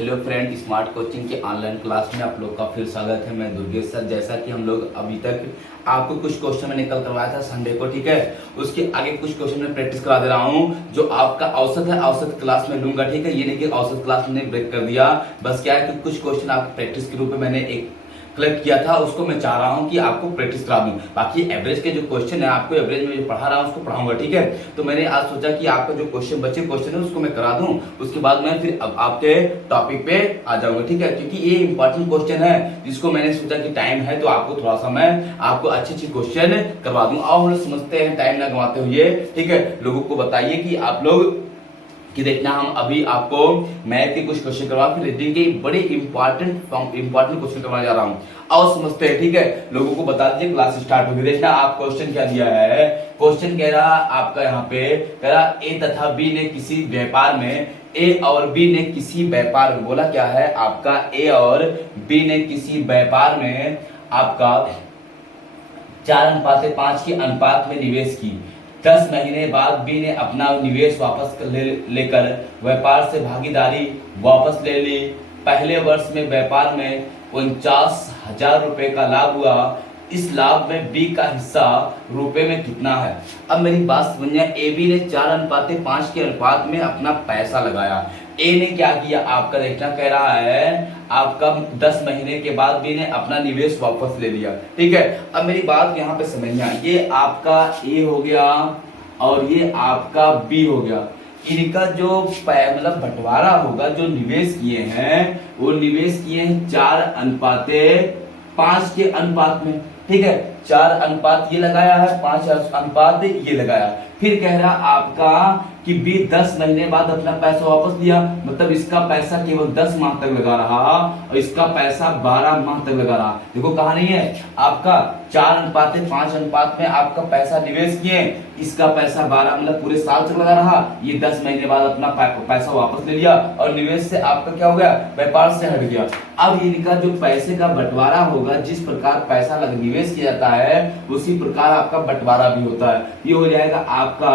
Hello friend, smart coaching के online class में आप लोग का फिर स्वागत है। मैं दुर्गेश सर। जैसा कि हम लोग अभी तक आपको कुछ क्वेश्चन मैंने कल करवाया था संडे को, ठीक है। उसके आगे कुछ क्वेश्चन मैं प्रैक्टिस करा दे रहा हूँ। जो आपका औसत है, औसत क्लास में लूंगा, ठीक है। ये नहीं कि औसत क्लास मैंने ब्रेक कर दिया। बस क्या है कि कुछ क्वेश्चन आप प्रैक्टिस के रूप में मैंने एक कलेक्ट किया था, उसको मैं चाह रहा हूं कि आपको प्रैक्टिस करा दूं। बाकी एवरेज के जो क्वेश्चन है, आपको एवरेज में जो पढ़ा रहा हूं उसको पढ़ाऊंगा, ठीक है। तो मैंने आज सोचा कि आपका जो क्वेश्चन बचे क्वेश्चन है उसको मैं करा दूं, उसके बाद मैं फिर अब आपके टॉपिक पे आ जाऊंगा, ठीक है। क्योंकि ये इंपॉर्टेंट क्वेश्चन है जिसको मैंने सोचा कि टाइम है तो आपको थोड़ा सा मैं आपको अच्छे क्वेश्चन करवा दूं। और हम लोग समझते हैं टाइम ना गंवाते हुए, ठीक है। लोगों को बताइए कि आप लोग कि देखना, हम अभी आपको मैथ के कुछ क्वेश्चन करवा फिर रीडिंग के बड़े इंपॉर्टेंट क्वेश्चन करवाने जा रहा हूं। आओ समझते हैं, ठीक है। लोगों को बता दीजिए, क्लास स्टार्ट होगी। देखना आप क्वेश्चन क्या दिया है। क्वेश्चन कह रहा आपका यहाँ पे कह रहा ए तथा बी ने किसी व्यापार में, ए और बी ने किसी व्यापार में, बोला क्या है आपका ए और बी ने किसी व्यापार में आपका 4:5 के अनुपात में निवेश की। 10 महीने बाद बी ने अपना निवेश वापस लेकर व्यापार से भागीदारी वापस ले ली। पहले वर्ष में व्यापार में 49,000 रुपए का लाभ हुआ। इस लाभ में बी का हिस्सा रुपए में कितना है। अब मेरी बात समझिए, ए बी ने 4:5 के अनुपात में अपना पैसा लगाया। ए ने क्या किया आपका, देखना कह रहा है आपका 10 महीने के बाद बी ने अपना निवेश वापस ले लिया, ठीक है। अब मेरी बात यहाँ पे समझना, ये आपका ए हो गया और ये आपका बी हो गया। इनका जो मतलब बंटवारा होगा, जो निवेश किए हैं वो निवेश किए हैं 4:5 के अनुपात में, ठीक है। 4 अनुपात ये लगाया है, 5 अनुपात ये लगाया। फिर कह रहा आपका कि बी 10 महीने बाद अपना पैसा वापस लिया, मतलब इसका पैसा केवल 10 माह तक लगा रहा और इसका पैसा 12 माह तक लगा रहा। देखो कहा नहीं है आपका 4:5 अनुपात में आपका पैसा निवेश किए, इसका पैसा 12 मतलब पूरे साल तक लगा रहा। ये 10 महीने बाद अपना पैसा वापस ले लिया और निवेश से आपका क्या हो गया, व्यापार से हट गया। अब इनका जो पैसे का बंटवारा होगा, जिस प्रकार पैसा निवेश किया जाता है उसी प्रकार आपका बंटवारा भी होता है। ये हो जाएगा आपका,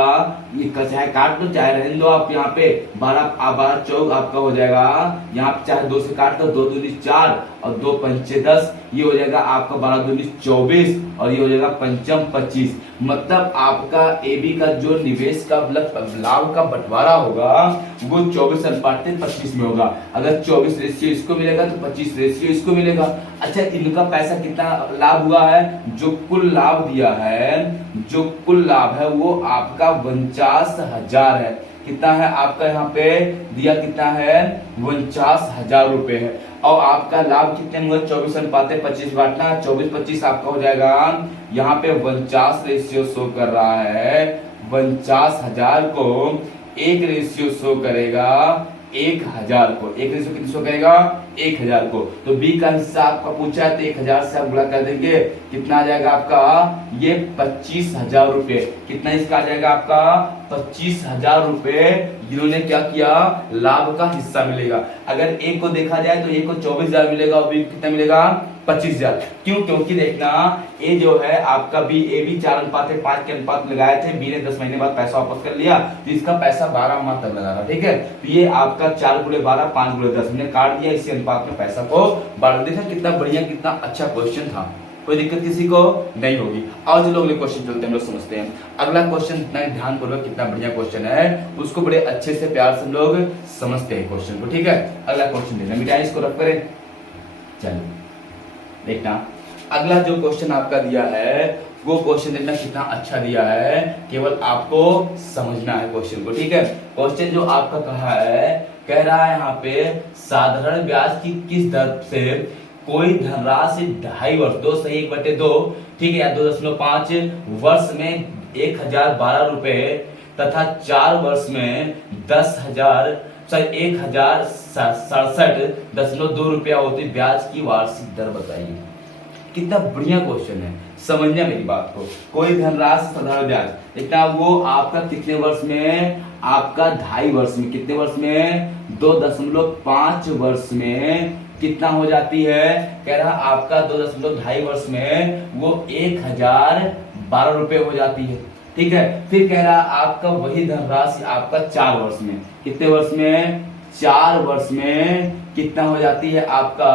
ये चाहे काट दो चाहे रहने दो, आप यहाँ पे 12 चौक आपका हो जाएगा। यहाँ पे चाहे 2 से काट दो, 2 दूनी 4 और 2 पंचे 10, ये हो जाएगा आपका 12 दूनी 24 और ये हो जाएगा 5 25। मतलब आपका ए बी का जो निवेश का लाभ का बंटवारा होगा वो 24:25 में होगा। अगर 24 रेशियो इसको मिलेगा तो 25 रेशियो इसको मिलेगा। अच्छा, इनका पैसा कितना लाभ हुआ है, जो कुल लाभ दिया है, जो कुल लाभ है वो आपका 49,000 है। कितना है आपका यहाँ पे दिया, कितना है 49,000 रुपए है। और आपका लाभ कितने में हुआ, 24:25 बांटना, 24-25 आपका हो जाएगा। यहाँ पे 49 रेशियो शो कर रहा है। 49,000 को 1 रेशियो शो करेगा 1,000 को, 1 रेशियो कितने शो करेगा 1,000 को। तो बी का हिस्सा आपका पूछा है तो 1,000 से आप गुणा कर देंगे, कितना आ जाएगा आपका ये 25,000 रुपए। कितना इसका आ जाएगा आपका 25,000 रुपए, जिन्होंने क्या किया लाभ का हिस्सा मिलेगा। अगर ए को देखा जाए तो ए को 24,000 मिलेगा और बी को कितना मिलेगा 25,000। क्यों, क्योंकि देखना ए जो है आपका बी, ए बी 4:5 के अनुपात लगाए थे, बी ने 10 महीने बाद पैसा वापस कर लिया तो इसका पैसा 12 माह तक लगा रहा, ठीक है। तो ये आपका 4 × 12 5 × 10 हमने काट दिया, इसी अनुपात में पैसा को बढ़ा। देखा कितना बढ़िया, कितना अच्छा क्वेश्चन था, कोई दिक्कत किसी को नहीं होगी। और जो लोग क्वेश्चन चलते हैं हम लोग समझते हैं। अगला क्वेश्चन इतना ध्यानपूर्वक, कितना बढ़िया क्वेश्चन है, उसको बड़े अच्छे से प्यार से हम लोग समझते हैं क्वेश्चन को, ठीक है। अगला क्वेश्चन देखना, मिटाएं इसको, रख करें। चलिए देखना, अगला जो क्वेश्चन आपका दिया है वो क्वेश्चन देखना कितना अच्छा दिया है, केवल आपको समझना है क्वेश्चन को, ठीक है। क्वेश्चन जो आपका कहा है, कह रहा है यहाँ पे साधारण ब्याज की किस दर से कोई धनराशि 2.5 वर्ष, 2 सही 1/2, ठीक है, या 2.5 वर्ष में 1,012 रुपए तथा 4 वर्ष में 1,067.2 रुपया होती ब्याज की वार्षिक दर बताइए। कितना बढ़िया क्वेश्चन है, समझना मेरी बात को। कोई धनराशि साधारण ब्याज, देखना वो आपका कितने वर्ष में, आपका 2.5 वर्ष में, कितने वर्ष में 2.5 वर्ष में कितना हो जाती है, कह रहा आपका 2.5 वर्ष में वो 1,012 रुपए हो जाती है, ठीक है। फिर कह रहा आपका वही धनराशि आपका 4 वर्ष में, कितने वर्ष में 4 वर्ष में कितना हो जाती है आपका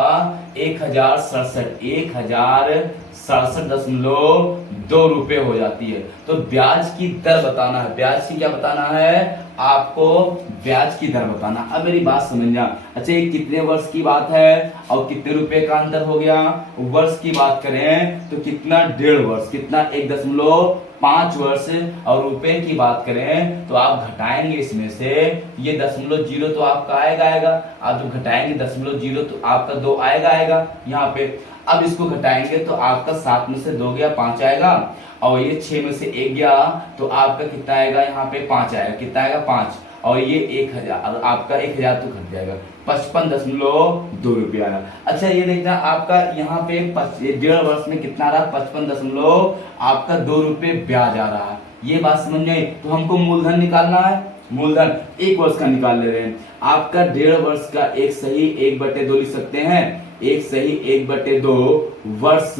1067 रुपए हो जाती है। तो ब्याज की दर बताना है, ब्याज की क्या बताना है आपको, ब्याज की दर बताना। अब मेरी बात समझना, अच्छा ये कितने वर्ष की बात है और कितने रुपए का अंतर हो गया। वर्ष की बात करें तो कितना 1.5 वर्ष, कितना 1.5 वर्ष, और रुपए की बात करें तो आप घटाएंगे इसमें से, ये 0.0 तो आपका आएगा, आप जब घटाएंगे 0.0 तो आपका 2 आएगा यहाँ पे। अब इसको घटाएंगे तो आपका 7 में से 2 गया 5 आएगा, और ये 6 में से 1 गया तो आपका कितना आएगा यहाँ पे 5 आएगा, कितना आएगा 5, और ये 1000, आपका 1000 तो घट जाएगा, 55.2 रुपया आया। अच्छा ये देखना आपका यहाँ पे 1.5 वर्ष में कितना आ रहा है, 55.2 रुपये ब्याज आ रहा है। ये बात समझ में आई। तो हमको मूलधन निकालना है, मूलधन 1 वर्ष का निकाल ले रहे हैं। आपका 1.5 वर्ष का 1 सही 1/2 लिख सकते हैं, 1 सही 1/2 वर्ष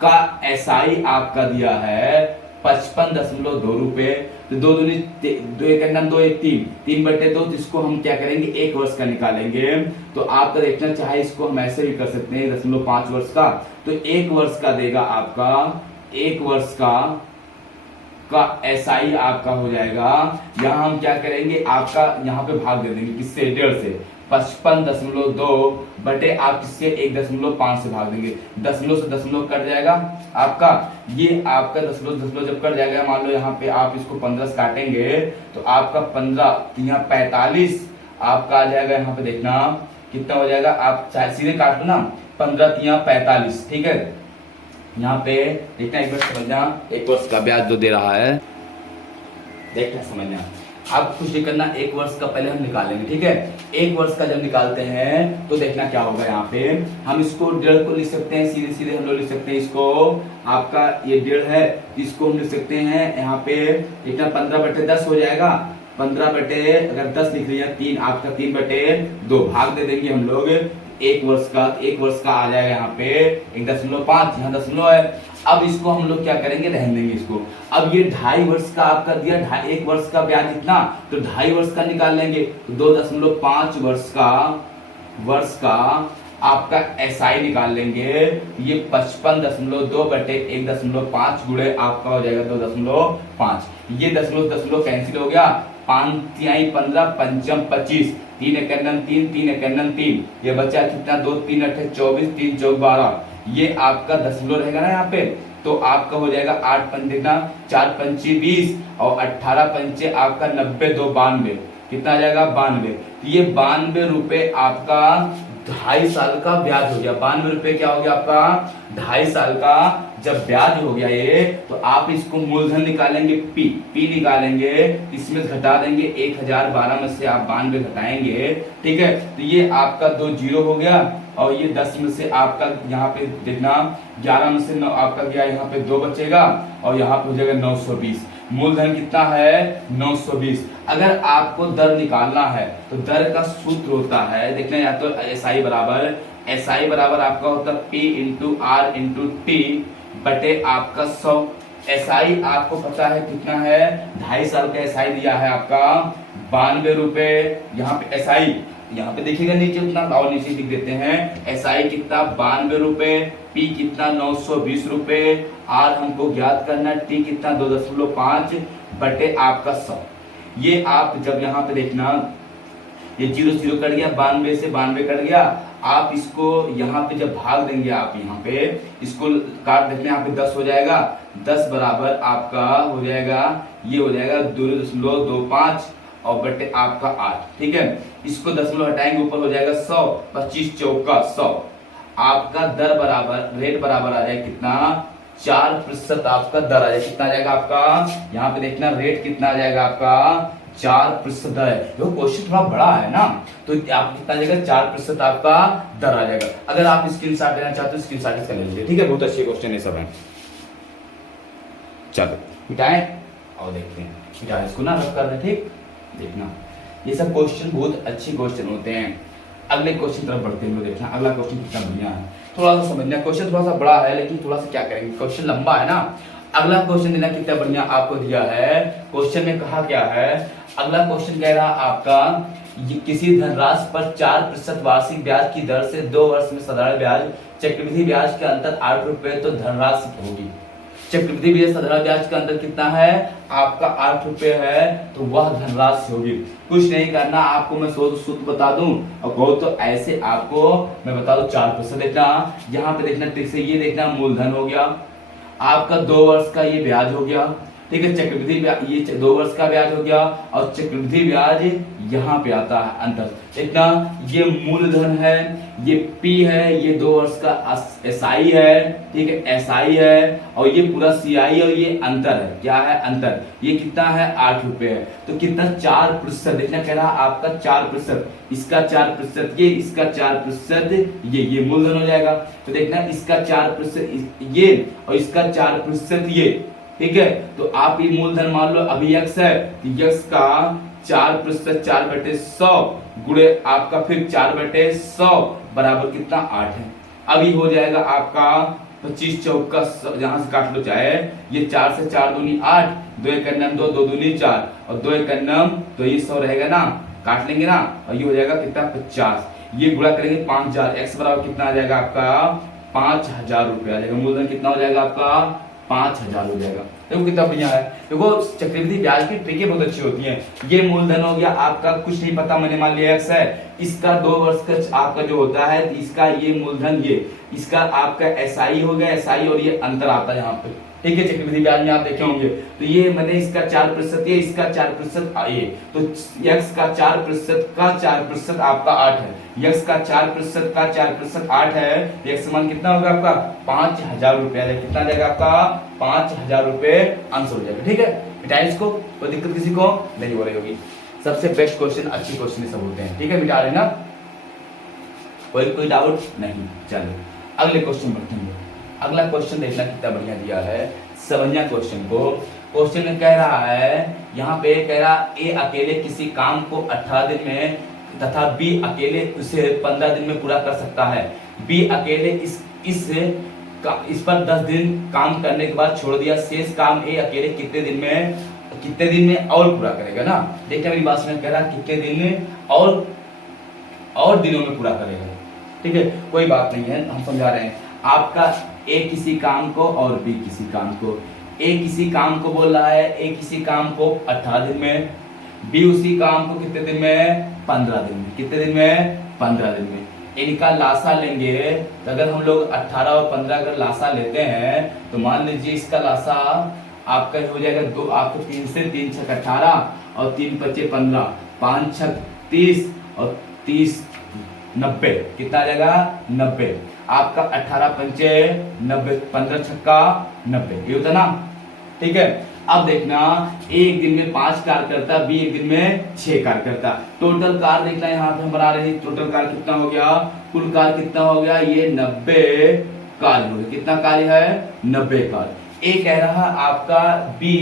का एसआई आपका दिया है 55.2 रुपए। तो 2 दूनी 2 1 2 1 3 3/2, तो इसको हम क्या करेंगे 1 वर्ष का निकालेंगे। तो आपका देखना चाहे इसको हम ऐसे भी कर सकते हैं 0.5 वर्ष का, तो 1 वर्ष का देगा आपका, 1 वर्ष का एसआई आपका हो जाएगा। यहां हम क्या करेंगे आपका यहाँ पे भाग दे देंगे, किससे 1.5 से, 55.2 बटे आप किससे 1.5 से भाग देंगे, 0 से 0 कट जाएगा आपका, ये आपका 0 जब कट जाएगा, मान लो यहाँ पे आप इसको 15 से काटेंगे तो आपका 15 यहाँ 45 आपका आ जाएगा। यहाँ पे देखना कितना हो जाएगा, आप चाहे सीधे काट लो ना, 15 यहाँ 45, ठीक है। यहाँ पे देखना एक बार समझना, 1 वर्ष का ब्याज जो दे रहा है देखना समझना, आप कुछ नहीं करना, 1 वर्ष का पहले हम निकालेंगे, ठीक है। 1 वर्ष का जब निकालते हैं तो देखना क्या होगा, यहाँ पे हम इसको 1.5 को लिख सकते हैं, सीधे सीधे हम लोग लिख सकते हैं इसको, आपका ये 1.5 है, इसको हम लिख सकते हैं यहाँ पे इतना 15/10 हो जाएगा, 15 अगर 10 लिख लिया 3, आपका 3/2 भाग दे देंगे हम लोग 1 वर्ष का, 1 वर्ष का आ जाएगा यहाँ पे 1.5, यहाँ 0 है। अब इसको हम लोग क्या करेंगे, रहने देंगे इसको। अब ये 2.5 वर्ष का आपका दिया, 1 वर्ष का ब्याज इतना, तो 2.5 वर्ष का निकाल लेंगे, तो 2.5 वर्ष का आपका एसआई निकाल लेंगे। ये 55.2 बटे 1.5 गुणे आपका हो जाएगा 2.5, ये 0 कैंसिल हो गया, 5 तिहाई 15, पंचम 25, 3 एकन्नम 3, 3 एकन्नम 3, ये बचा कितना 2 3 8 24, 3 4 12, ये आपका 0 रहेगा ना यहाँ पे, तो आपका हो जाएगा 8 पंचेना 4 पंची 20 और 18 पंचे आपका 90, 2 92, कितना आ जाएगा 92। तो ये 92 रुपए आपका 2.5 साल का ब्याज हो गया। 92 रुपए क्या हो गया आपका 2.5 साल का जब ब्याज हो गया ये, तो आप इसको मूलधन निकालेंगे, पी निकालेंगे, इसमें घटा देंगे 1012 में से आप 92 घटाएंगे, ठीक है। तो ये आपका 2 0 हो गया, और ये 10 में से आपका यहाँ पे देखना 11 में से 9 आपका गया, यहाँ पे 2 बचेगा, और यहाँ पे हो जाएगा 920। मूलधन कितना है 920। अगर आपको दर निकालना है तो दर का सूत्र होता है, देखना या तो एसआई बराबर आपका होता है P into R into T बटे आपका 100। एसआई आपको पता है कितना है, 2.5 साल का एसआई दिया है आपका 92 रुपए। यहाँ पे एसआई यहाँ पे देखिएगा नीचे उतना, और नीचे लिख देते हैं एसआई कितना 92 रुपए, पी कितना 920 रुपए, आर हमको ज्ञात करना, टी कितना 2.5 बटे आपका 100। ये आप जब यहाँ पे देखना ये 0 कट गया, 92 से 92 कट गया, आप इसको यहाँ पे जब भाग देंगे, आप यहाँ पे इसको काट देखने, यहाँ पे 10 हो जाएगा, 10 बराबर आपका हो जाएगा, ये हो जाएगा 2.25 और बटे आपका 8, ठीक है। इसको 10 हटाएंगे, ऊपर हो जाएगा 100, 25 चौका 100। आपका दर बराबर रेट बराबर आ जाएगा कितना 4% आपका दर आ जाएगा, कितना आ जाएगा आपका, यहाँ पे देखना रेट कितना आ जाएगा आपका 4% दर है। देखो क्वेश्चन थोड़ा बड़ा है ना, तो आप कितना आ जाएगा 4% आपका दर आ जाएगा। अगर आप स्क्रीनशॉट लेना चाहते हो स्क्रीनशॉट इसका ले लीजिए, ठीक है। बहुत अच्छे क्वेश्चन है सब है। चलो मिटाएं और देखते हैं, मिटाएं इसको ना रख कर दे, ठीक। देखना ये सब क्वेश्चन बहुत अच्छे क्वेश्चन होते हैं। अगले क्वेश्चन तरफ बढ़ते हैं, देखना अगला क्वेश्चन कितना बढ़िया है, थोड़ा सा समझना। क्वेश्चन थोड़ा सा बड़ा है लेकिन थोड़ा सा क्या करेंगे, क्वेश्चन लंबा है ना। अगला क्वेश्चन देना कितना बढ़िया आपको दिया है। क्वेश्चन में कहा क्या है, अगला क्वेश्चन कह रहा आपका ये किसी धनराशि पर 4% वार्षिक ब्याज की दर से 2 वर्ष में साधारण ब्याज चक्रवृद्धि ब्याज के अंतर 8 रुपए तो धनराशि होगी। चक्रवृद्धि ब्याज साधारण ब्याज का अंतर कितना है आपका 8 रुपए है, तो वह धनराशि होगी। कुछ नहीं करना आपको, मैं सूत्र बता दूं और कहो तो ऐसे आपको मैं बता दूं 4%। देखना यहाँ पे, देखना ठीक से, ये देखना मूलधन हो गया आपका, 2 वर्ष का ये ब्याज हो गया, ठीक है। चक्रवृद्धि ब्याज ये 2 वर्ष का ब्याज हो गया और चक्रवृद्धि ब्याज यहाँ पे आता है अंतर। देखना ये मूलधन है, ये पी है, ये 2 वर्ष का एसआई है, ठीक है, एसआई है, और ये पूरा सीआई और ये अंतर है। क्या है अंतर? ये कितना है 8 रुपए है, तो कितना 4%। देखना कह रहा आपका 4%, इसका 4% ये, इसका 4% ये मूलधन हो जाएगा। तो देखना इसका 4% ये और इसका 4% ये, ठीक है। तो आप ये मूलधन मान लो अभी x है, तो x का 4% 4/100 गुणे आपका फिर 4/100 बराबर कितना 8 है। अभी हो जाएगा आपका 25 चौका, जहां से काट लो चाहे, ये 4 से 4 दूनी 8, 2 एक 2, 2 दूनी 4 और 2 एक तो ये 100 रहेगा ना, काट लेंगे ना, और ये हो जाएगा कितना 50। ये गुणा करेंगे 5000, x बराबर कितना आ जाएगा आपका 5000 रुपए आ जाएगा। मूलधन कितना हो जाएगा आपका 5000 हो जाएगा। देखो कितना बढ़िया है। देखो चक्रवृद्धि ब्याज की ट्रिकें बहुत अच्छी होती हैं। ये मूलधन हो गया आपका, कुछ नहीं पता, मैंने मान लिया x है, इसका 2 वर्ष का आपका जो होता है, इसका ये मूलधन, ये इसका आपका एसआई हो गया, एसआई और ये अंतर आता है यहाँ पे, ठीक है। चक्रवृद्धि ब्याज में आप देखे होंगे, तो ये मैंने इसका 4%, ये इसका 4% ये, तो x का 4% का 4% आपका 8 है, x का 4% का 4% 8 है, x मान कितना होगा आपका 5000 रुपया। कितना जाएगा आपका 5000 रुपए आंसर हो जाएगा, ठीक है। मिटा इसको, कोई दिक्कत किसी को नहीं हो रही होगी। सबसे बेस्ट क्वेश्चन, अच्छे क्वेश्चन सब होते हैं, ठीक है। मिटा लेना, कोई डाउट नहीं। चलो अगले क्वेश्चन बढ़ते हैं। अगला क्वेश्चन देखना कितना बढ़िया दिया है, समझना क्वेश्चन को। क्वेश्चन में कह रहा है, यहाँ पे कह रहा ए अकेले किसी काम को 18 दिन में तथा बी अकेले उसे 15 दिन में पूरा कर सकता है। बी अकेले इस पर 10 दिन काम करने के बाद छोड़ दिया, शेष काम ए अकेले कितने दिन में और पूरा करेगा ना। देखिए मेरी बात सुनिए, कह रहा कितने दिन में और दिनों में पूरा करेगा, ठीक है। कोई बात नहीं है, हम समझा रहे हैं आपका। ए किसी काम को और बी किसी काम को, ए किसी काम को बोल रहा है, ए किसी काम को 18 दिन में, बी उसी काम को कितने दिन में 15 दिन में, कितने दिन में 15 दिन में। इनका लासा लेंगे तो अगर हम लोग 18 और 15 अगर लासा लेते हैं तो मान लीजिए इसका लासा आपका हो जाएगा 2, आपको 3 से 3 6 18 और 3 5 15, 5 6 30 और 30 90, कितना आ जाएगा 90। आपका 18 पंचे 90, 15 छक्का 90, ये होता ना, ठीक है। अब देखना एक दिन में 5 कार्य करता, बी एक दिन में 6 कार्य करता। टोटल कार्य देखना यहाँ पे हम बना रहे हैं, टोटल कार्य कितना हो गया, कुल कार्य कितना हो गया, ये 90 कार्य हो गया। कितना कार्य है 90 कार्य। ए कह रहा आपका बी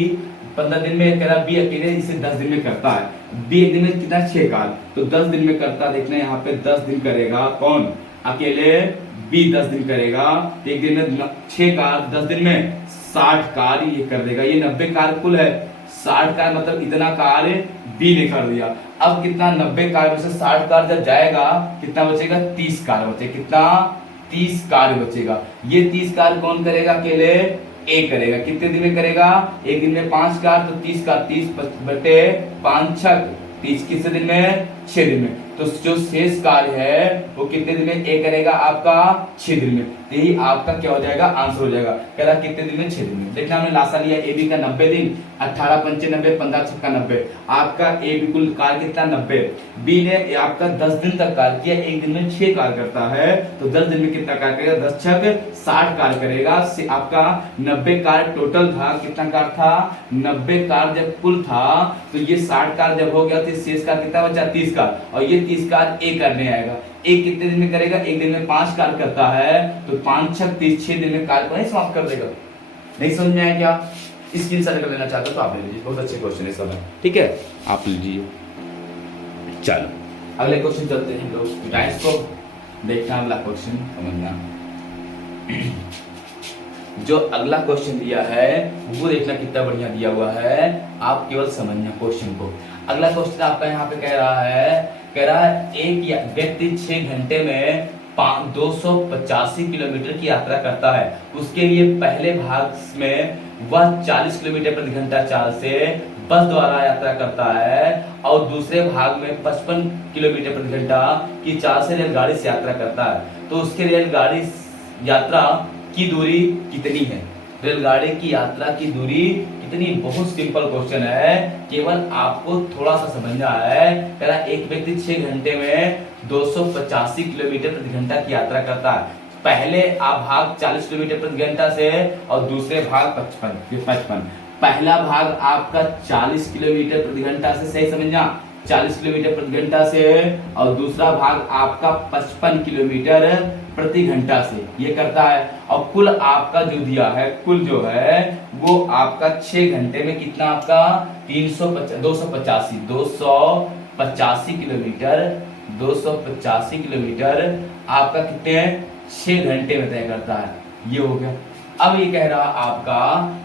15 दिन में, कह रहा बी अकेले इसे 10 दिन में करता है। बी एक दिन में कितना 6 कार्य, तो 10 दिन में करता। देखना यहाँ पे 10 दिन करेगा कौन, अकेले बी 10 दिन करेगा, एक दिन में 6 कार्य, 10 दिन में 60 कार्य ये कर देगा। ये 90 कार्य कुल है, 60 कार्य मतलब इतना कार्य बी ने कर दिया। अब कितना 90 कार्य में से 60 कार्य जब जाएगा कितना बचेगा, 30 कार्य बचेगा। कितना 30 कार्य बचेगा। ये 30 कार्य कौन करेगा, अकेले ए करेगा। कितने दिन में करेगा, एक दिन में 5 कार्य, तो 30 कार्य, 30 बटे 5 6 30, कितने दिन में 6 दिन में। तो जो शेष कार्य है वो कितने दिन में ए करेगा, आपका 6 दिन में। यही आपका क्या हो जाएगा, आंसर हो जाएगा। कह रहा कितने दिन में 6 दिन में। देखना हमने लासा लिया ए बी का 90 दिन, 18 पंचे 90, 15 छक्का 90। आपका ए बी कुल कार्य कितना 90, बी ने आपका 10 दिन तक कार्य किया, एक दिन में 6 कार्य करता है, तो 10 दिन में कितना कार्य करेगा, 10 छक 60 कार्य करेगा। आपका 90 कार्य टोटल था, कितना कार्य था 90 कार्य जब कुल था, तो ये 60 कार्य जब हो गया तो शेष कार्य कितना बचा 30 कार्य, और ये 30 कार्य ए करने आएगा। एक कितने दिन में करेगा, एक दिन में 5 कार्य करता है, तो 5 6 30, 6 दिन में कार्य को नहीं समाप्त कर देगा। नहीं समझ में आया क्या, स्क्रीनशॉट कर लेना चाहते हो तो आप ले लीजिए, बहुत अच्छे क्वेश्चन है सब, ठीक है, आप लीजिए। चलो अगले क्वेश्चन चलते हैं लोग, डाइस को देखना। अगला क्वेश्चन समझना, जो अगला क्वेश्चन दिया है वो देखना कितना बढ़िया दिया हुआ है, आप केवल समझना क्वेश्चन को। अगला क्वेश्चन आपका यहाँ पे कह रहा है एक व्यक्ति 6 घंटे में 285 किलोमीटर की यात्रा करता है। उसके लिए पहले भाग में वह 40 किलोमीटर प्रति घंटा चाल से बस द्वारा यात्रा करता है और दूसरे भाग में 55 किलोमीटर प्रति घंटा की चाल से रेलगाड़ी से यात्रा करता है। तो उसके रेलगाड़ी यात्रा की दूरी कितनी है? रेलगाड़ी की यात्रा की दूरी कितनी? बहुत सिंपल क्वेश्चन है, केवल आपको थोड़ा सा समझना है। कह रहा एक व्यक्ति 6 घंटे में 285 किलोमीटर प्रति घंटा की यात्रा करता है। पहले आप भाग 40 किलोमीटर प्रति घंटा से और दूसरे भाग 55। पहला भाग आपका 40 किलोमीटर प्रति घंटा से, सही समझना, 40 किलोमीटर प्रति घंटा से, और दूसरा भाग आपका 55 किलोमीटर प्रति घंटा से ये करता है। और कुल आपका जो दिया है, कुल जो है वो आपका 6 घंटे में कितना आपका 285 किलोमीटर आपका कितने 6 घंटे में तय करता है। ये हो गया। अब ये कह रहा आपका,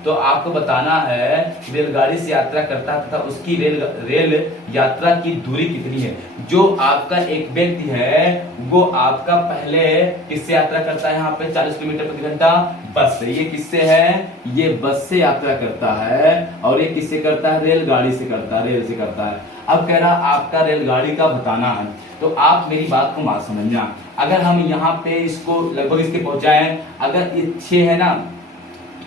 तो आपको बताना है रेलगाड़ी से यात्रा करता है तथा उसकी रेल यात्रा की दूरी कितनी है। जो आपका एक व्यक्ति है वो आपका पहले किससे यात्रा करता है? यहाँ पे 40 किलोमीटर प्रति घंटा बस से। ये किससे है? ये बस से यात्रा करता है। और ये किससे करता है? रेलगाड़ी से करता है, रेल से करता है। अब कह रहा आपका रेलगाड़ी का बताना है, तो आप मेरी बात को मत समझना। अगर हम यहाँ पे इसको लगभग इसके पहुंचाएं, अगर ये 6 है ना,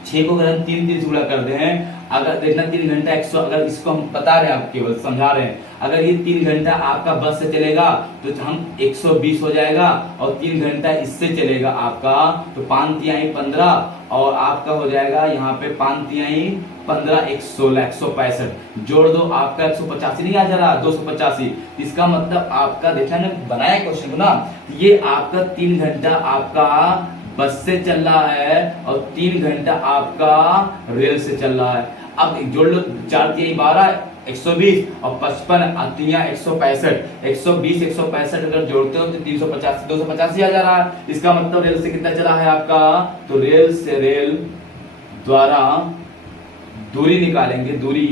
6 को अगर हम 3 से गुणा कर दें, अगर देखना 3 घंटा 100, अगर इसको हम बता रहे हैं, आप केवल समझा रहे हैं, अगर ये 3 घंटा आपका बस से चलेगा तो हम 120 हो जाएगा, और 3 घंटा इससे चलेगा आपका, तो 5 तिहाई 15, और आपका हो जाएगा यहाँ पे 5 तिहाई 15, 116, 165 जोड़ दो, आपका 185 नहीं आ जा रहा, 285। इसका मतलब आपका देखना ना, बनाया क्वेश्चन को ना, ये आपका 3 घंटा आपका बस से चल रहा है और 3 घंटा आपका रेल से चल रहा है। अब जोड़ लो, 4 तिहाई 12, 120, और 55 तिहाई 165, 120 165 अगर जोड़ते हो तो 385, 285 आ जा रहा है। इसका मतलब रेल से कितना चला है आपका? तो रेल से रेल द्वारा दूरी निकालेंगे। दूरी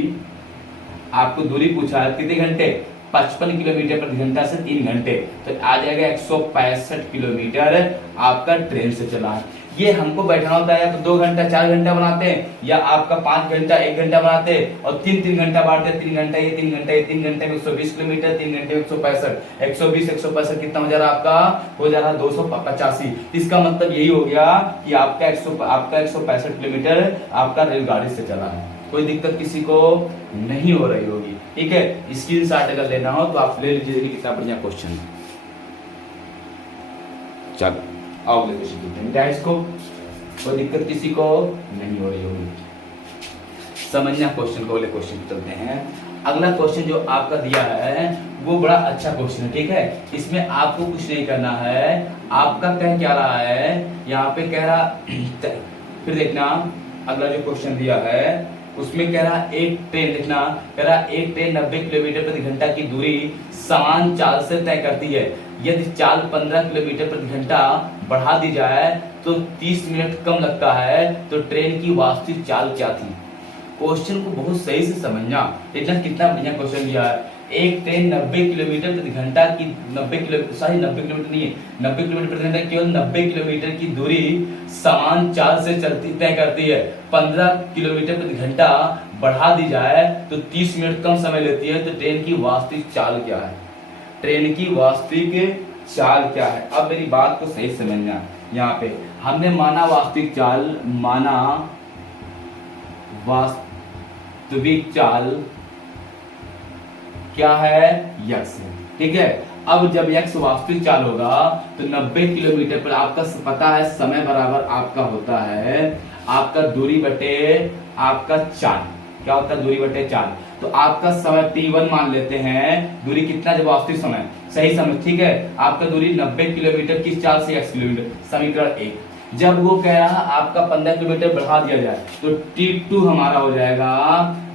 आपको दूरी पूछा है कितने घंटे? 55 किलोमीटर प्रति घंटा से 3 घंटे, तो आ जाएगा 165 किलोमीटर आपका ट्रेन से चला है। ये हमको बैठना होता है, या तो 2 घंटा 4 घंटा बनाते हैं, या आपका 5 घंटा 1 घंटा बनाते हैं, और 3 घंटा बांटते हैं। 3 घंटा ये, 3 घंटा ये, 3 घंटे में 120 किलोमीटर, 3 घंटे में 165, 120 165 कितना हो जा रहा है आपका? हो जा रहा है 285। इसका मतलब यही हो गया कि आपका 165 किलोमीटर आपका रेलगाड़ी से चला है। कोई दिक्कत किसी को नहीं हो रही होगी, ठीक है। स्क्रीनशॉट अगर लेना हो तो आप ले लीजिए, कितना बढ़िया क्वेश्चन। चलो आओ अगले क्वेश्चन देखते हैं। इसको कोई दिक्कत किसी को नहीं हो रही होगी, समझना क्वेश्चन को। अगले क्वेश्चन चलते हैं। अगला क्वेश्चन जो आपका दिया है वो बड़ा अच्छा क्वेश्चन है, ठीक है। इसमें आपको कुछ नहीं करना है, आपका कह क्या रहा है यहाँ पे, कह रहा फिर देखना अगला जो क्वेश्चन दिया है उसमें कह रहा एक ट्रेन, लिखना, कह रहा एक ट्रेन 90 किलोमीटर प्रति घंटा की दूरी समान चाल से तय करती है। यदि चाल 15 किलोमीटर प्रति घंटा बढ़ा दी जाए तो 30 मिनट कम लगता है, तो ट्रेन की वास्तविक चाल क्या थी? क्वेश्चन को बहुत सही से समझना, देखना कितना बढ़िया क्वेश्चन दिया है। एक ट्रेन 90 किलोमीटर प्रति घंटा की 90 किलोमीटर नहीं है, 90 किलोमीटर प्रति घंटा, केवल 90 किलोमीटर की दूरी समान चाल से चलती तय करती है। 15 किलोमीटर प्रति घंटा बढ़ा दी जाए तो 30 मिनट कम समय लेती है, तो ट्रेन की वास्तविक चाल क्या है? ट्रेन की वास्तविक चाल क्या है? अब मेरी बात को सही समझना। यहाँ पे हमने माना वास्तविक चाल, माना वास्तविक चाल क्या है? यक्स है, ठीक है। अब जब यक्स वास्तविक चाल होगा तो 90 किलोमीटर पर आपका पता है समय बराबर आपका होता है आपका दूरी बटे आपका चाल। क्या होता है? दूरी बटे चाल। तो आपका समय t1 मान लेते हैं, दूरी कितना जब वास्तविक समय, सही समय, ठीक है। आपका दूरी 90 किलोमीटर किस चाल से? x किलोमीटर, समीकरण 1। जब वो कह रहा आपका 15 किलोमीटर बढ़ा दिया जाए तो t2 हमारा हो जाएगा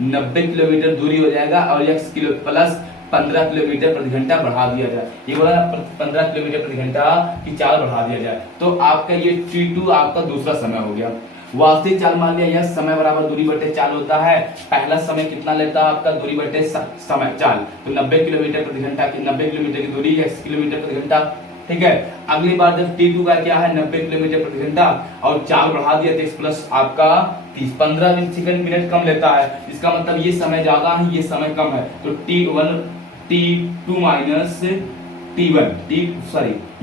90 किलोमीटर दूरी हो जाएगा, और x किलो प्लस 15 किलोमीटर प्रति घंटा बढ़ा दिया जाए। ये बोला 15 किलोमीटर प्रति घंटा की चाल बढ़ा दिया जाए, तो आपका ये t2 आपका दूसरा समय हो गया। वास्तविक चाल मान लिया, यह समय बराबर दूरी बटे चाल होता है। पहला समय कितना लेता है आपका, दूरी बटे समय चाल, तो 90 किलोमीटर प्रति घंटा की 90 किलोमीटर की दूरी x किलोमीटर प्रति घंटा। ठीक है, अगली बार जब t2 का क्या है 90 किलोमीटर प्रति घंटा और चाल बढ़ा दिया तो x प्लस आपका 15 मिनट कम लेता है। इसका मतलब ये समय ज्यादा है, ये समय कम है, तो t2 माइनस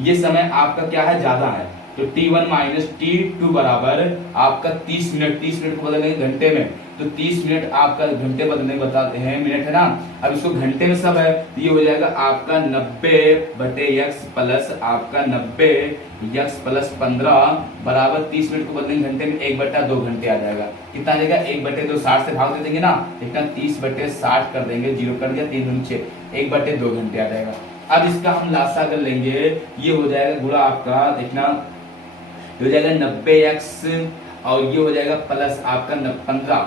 ये समय आपका क्या है, ज्यादा है, तो t1 माइनस t2 बराबर आपका 30 मिनट। 30 मिनट को बदलेंगे घंटे में, तो 30 मिनट आपका घंटे बदलने बताते हैं, मिनट है ना। अब इसको घंटे में सब है, तो ये हो जाएगा आपका 90 बटे x प्लस आपका 90 x प्लस 15 बराबर 30 मिनट को बदलेंगे घंटे में 1/2 घंटे आ जाएगा। कितना आ जाएगा 1/2, 60 से भाग दे देंगे ना, इतना 30/60 कर देंगे, 0 कर दिया, 3 दूनी 6, 1/2 घंटे आ जाएगा। अब इसका हम लासा कर लेंगे, ये हो जाएगा गुणा आपका, देखना ये हो जाएगा 90x और ये हो जाएगा प्लस आपका 15।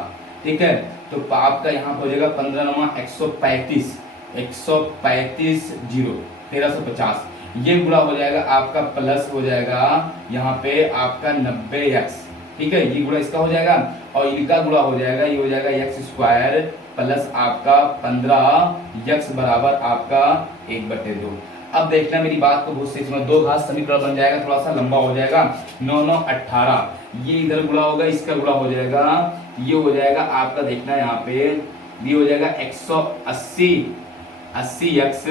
ठीक है, तो आपका यहाँ हो जाएगा 15 × 135, 135 0 1350, ये गुणा हो जाएगा आपका प्लस हो जाएगा यहाँ पे आपका 90x। ठीक है, ये गुणा इसका हो जाएगा और इनका गुणा हो जाएगा, ये हो जाएगा x² प्लस आपका 15x बराबर आपका 1/2। अब देखना मेरी बात को बहुत सही समझ, दो घात समीकरण बन जाएगा, थोड़ा सा लंबा हो जाएगा, 9 9 18, ये इधर गुणा होगा, इसका गुणा हो जाएगा, ये हो जाएगा आपका, देखना यहाँ पे ये हो जाएगा 180x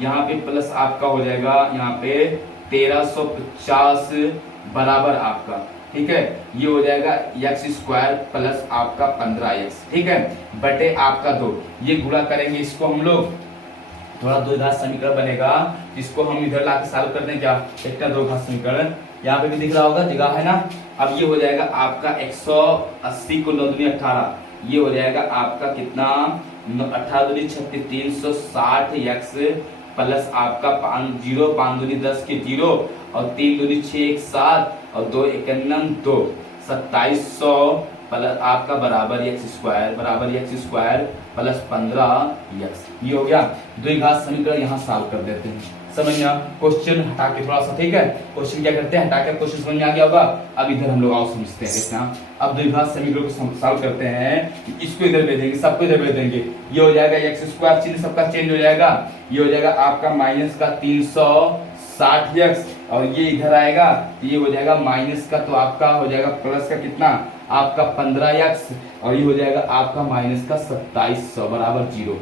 यहाँ पे प्लस आपका हो जाएगा यहाँ पे 1350 बराबर आपका, ठीक है, ये हो जाएगा x² प्लस आपका 15x, ठीक है, बटे आपका 2, ये गुणा करेंगे इसको हम लोग, थोड़ा दो घात समीकरण बनेगा, इसको हम इधर लाके सॉल्व कर दें क्या, एक दो घात समीकरण यहाँ पे भी दिख रहा होगा, जगह है ना। अब ये हो जाएगा आपका 180 को 9 दूनी 18, ये हो जाएगा आपका कितना 18 दूनी 36 360x प्लस आपका 0 5 दूनी 10 के 0 और 3 दूनी 6 1 7 और 2 1 2 2700 प्लस आपका बराबर x² प्लस 15x, ये हो गया। द्विघात समीकरण यहाँ सॉल्व कर देते हैं, समझना, क्वेश्चन हटा के थोड़ा सा, ठीक है, क्वेश्चन क्या करते हैं हटा के, क्वेश्चन समझ में आ गया होगा। अब इधर हम लोग आओ समझते हैं, देखना, अब द्विघात समीकरण को सॉल्व करते हैं, इसको इधर भेज देंगे, सबको इधर भेज देंगे, ये हो जाएगा x² चिन्ह सबका चेंज हो जाएगा, ये हो जाएगा आपका माइनस का 360x और ये इधर आएगा, ये हो जाएगा माइनस का, तो आपका हो जाएगा प्लस का कितना आपका 15x और ये हो जाएगा आपका माइनस का 2700 बराबर 0,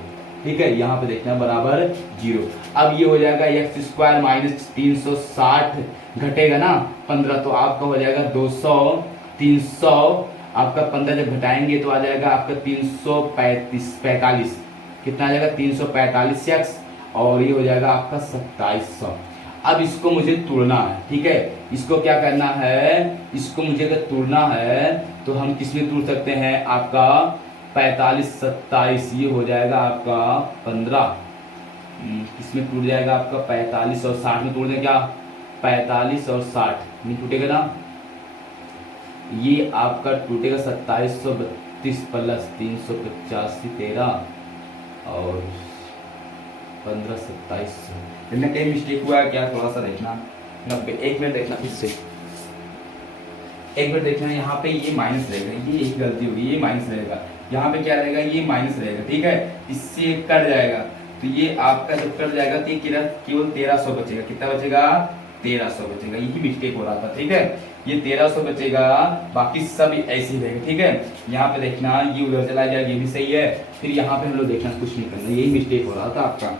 ठीक है, यहाँ पे देखना बराबर 0। अब ये हो जाएगा x² माइनस 360 घटेगा ना 15, तो आपका हो जाएगा 200 300 आपका 15 जब घटाएंगे तो आ जाएगा आपका 345, कितना आ जाएगा 345x और ये हो जाएगा आपका 2700। अब इसको मुझे तोड़ना है, ठीक है, इसको क्या करना है, इसको मुझे अगर तोड़ना है तो हम किस में तोड़ सकते हैं, आपका 45 27, ये हो जाएगा आपका 15, किसमें टूट जाएगा आपका 45 और 60 में तोड़ दें क्या, 45 और 60 में टूटेगा ना, ये आपका टूटेगा 2732 प्लस 385 13 और 15 2700, इनमें कहीं मिस्टेक हुआ है क्या, थोड़ा सा देखना, 90 1 मिनट देखना, इससे 1 मिनट देखना, यहाँ पे ये माइनस रहेगा, ये एक गलती होगी, ये माइनस रहेगा, यहाँ पे क्या रहेगा, ये माइनस रहेगा, ठीक है, इससे कट जाएगा, तो ये आपका जब कट जाएगा तो ये केवल 1300 बचेगा, कितना बचेगा 1300 बचेगा, यही मिस्टेक हो रहा था, ठीक है, ये 1300 बचेगा, बाकी सब ऐसे ही रहेगा, ठीक है, यहाँ पे देखना ये उधर चला जाएगा, ये भी सही है, फिर यहाँ पे हम लोग देखना कुछ नहीं करना, यही मिस्टेक हो रहा था आपका,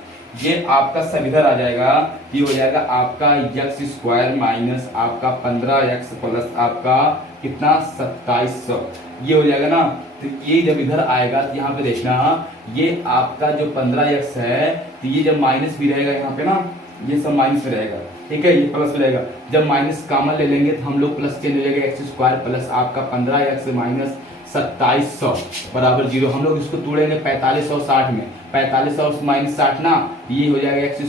ये आपका सब इधर आ जाएगा, ये हो जाएगा आपका x² माइनस आपका 15x प्लस आपका कितना 2700, ये हो जाएगा ना, तो ये जब इधर आएगा तो यहाँ पे देखना, ये आपका जो 15x है, तो ये जब माइनस भी रहेगा यहाँ पे ना, ये सब माइनस में रहेगा, ठीक है, ये प्लस में रहेगा, जब माइनस कॉमन ले लेंगे तो हम लोग प्लस चेंज हो जाएगा, x² प्लस आपका 15x माइनस 2700 बराबर 0, हम लोग इसको तोड़ेंगे 45 और 60 में, 45 और माइनस 60 ना, ये हो जाएगा x²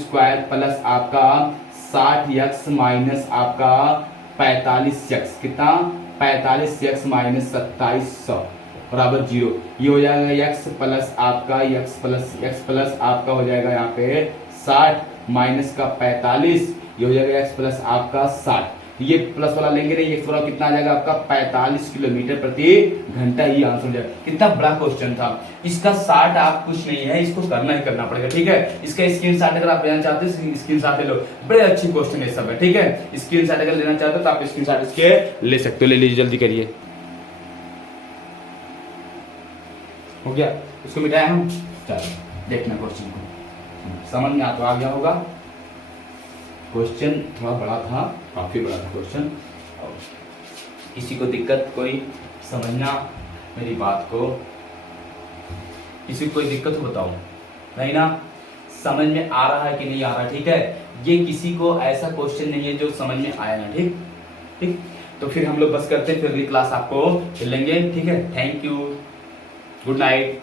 प्लस आपका 60x माइनस आपका 45x, कितना 45x माइनस 2700 बराबर 0, ये हो जाएगा x प्लस आपका x प्लस आपका हो जाएगा यहाँ पे 60 माइनस का 45, ये हो जाएगा x प्लस आपका 60, ये प्लस वाला लेंगे नहीं, एक्स बराबर कितना आ जाएगा आपका 45 किलोमीटर प्रति घंटा, ये आंसर हो जाएगा। कितना बड़ा क्वेश्चन था। इसका 60 आप कुछ नहीं है, इसको करना ही करना पड़ेगा, ठीक है। इसका स्क्रीनशॉट अगर आप लेना चाहते हो स्क्रीनशॉट ले लो, बड़े अच्छे क्वेश्चन है सब है, ठीक है। स्क्रीनशॉट अगर लेना चाहते हो तो आप स्क्रीनशॉट इसके ले सकते हो, ले लीजिए, जल्दी करिए। हो गया, इसको मिटाया हम। चलो देखना क्वेश्चन को, समझ में आ गया होगा। क्वेश्चन थोड़ा बड़ा था, काफी बड़ा था क्वेश्चन। किसी को दिक्कत कोई समझना मेरी बात को, किसी को कोई दिक्कत हो बताओ, नहीं ना, समझ में आ रहा है कि नहीं आ रहा, ठीक है। ये किसी को ऐसा क्वेश्चन नहीं है जो समझ में आया ना, ठीक ठीक। तो फिर हम लोग बस करते हैं, फिर अगली क्लास आपको मिलेंगे, ठीक है। Thank you, good night.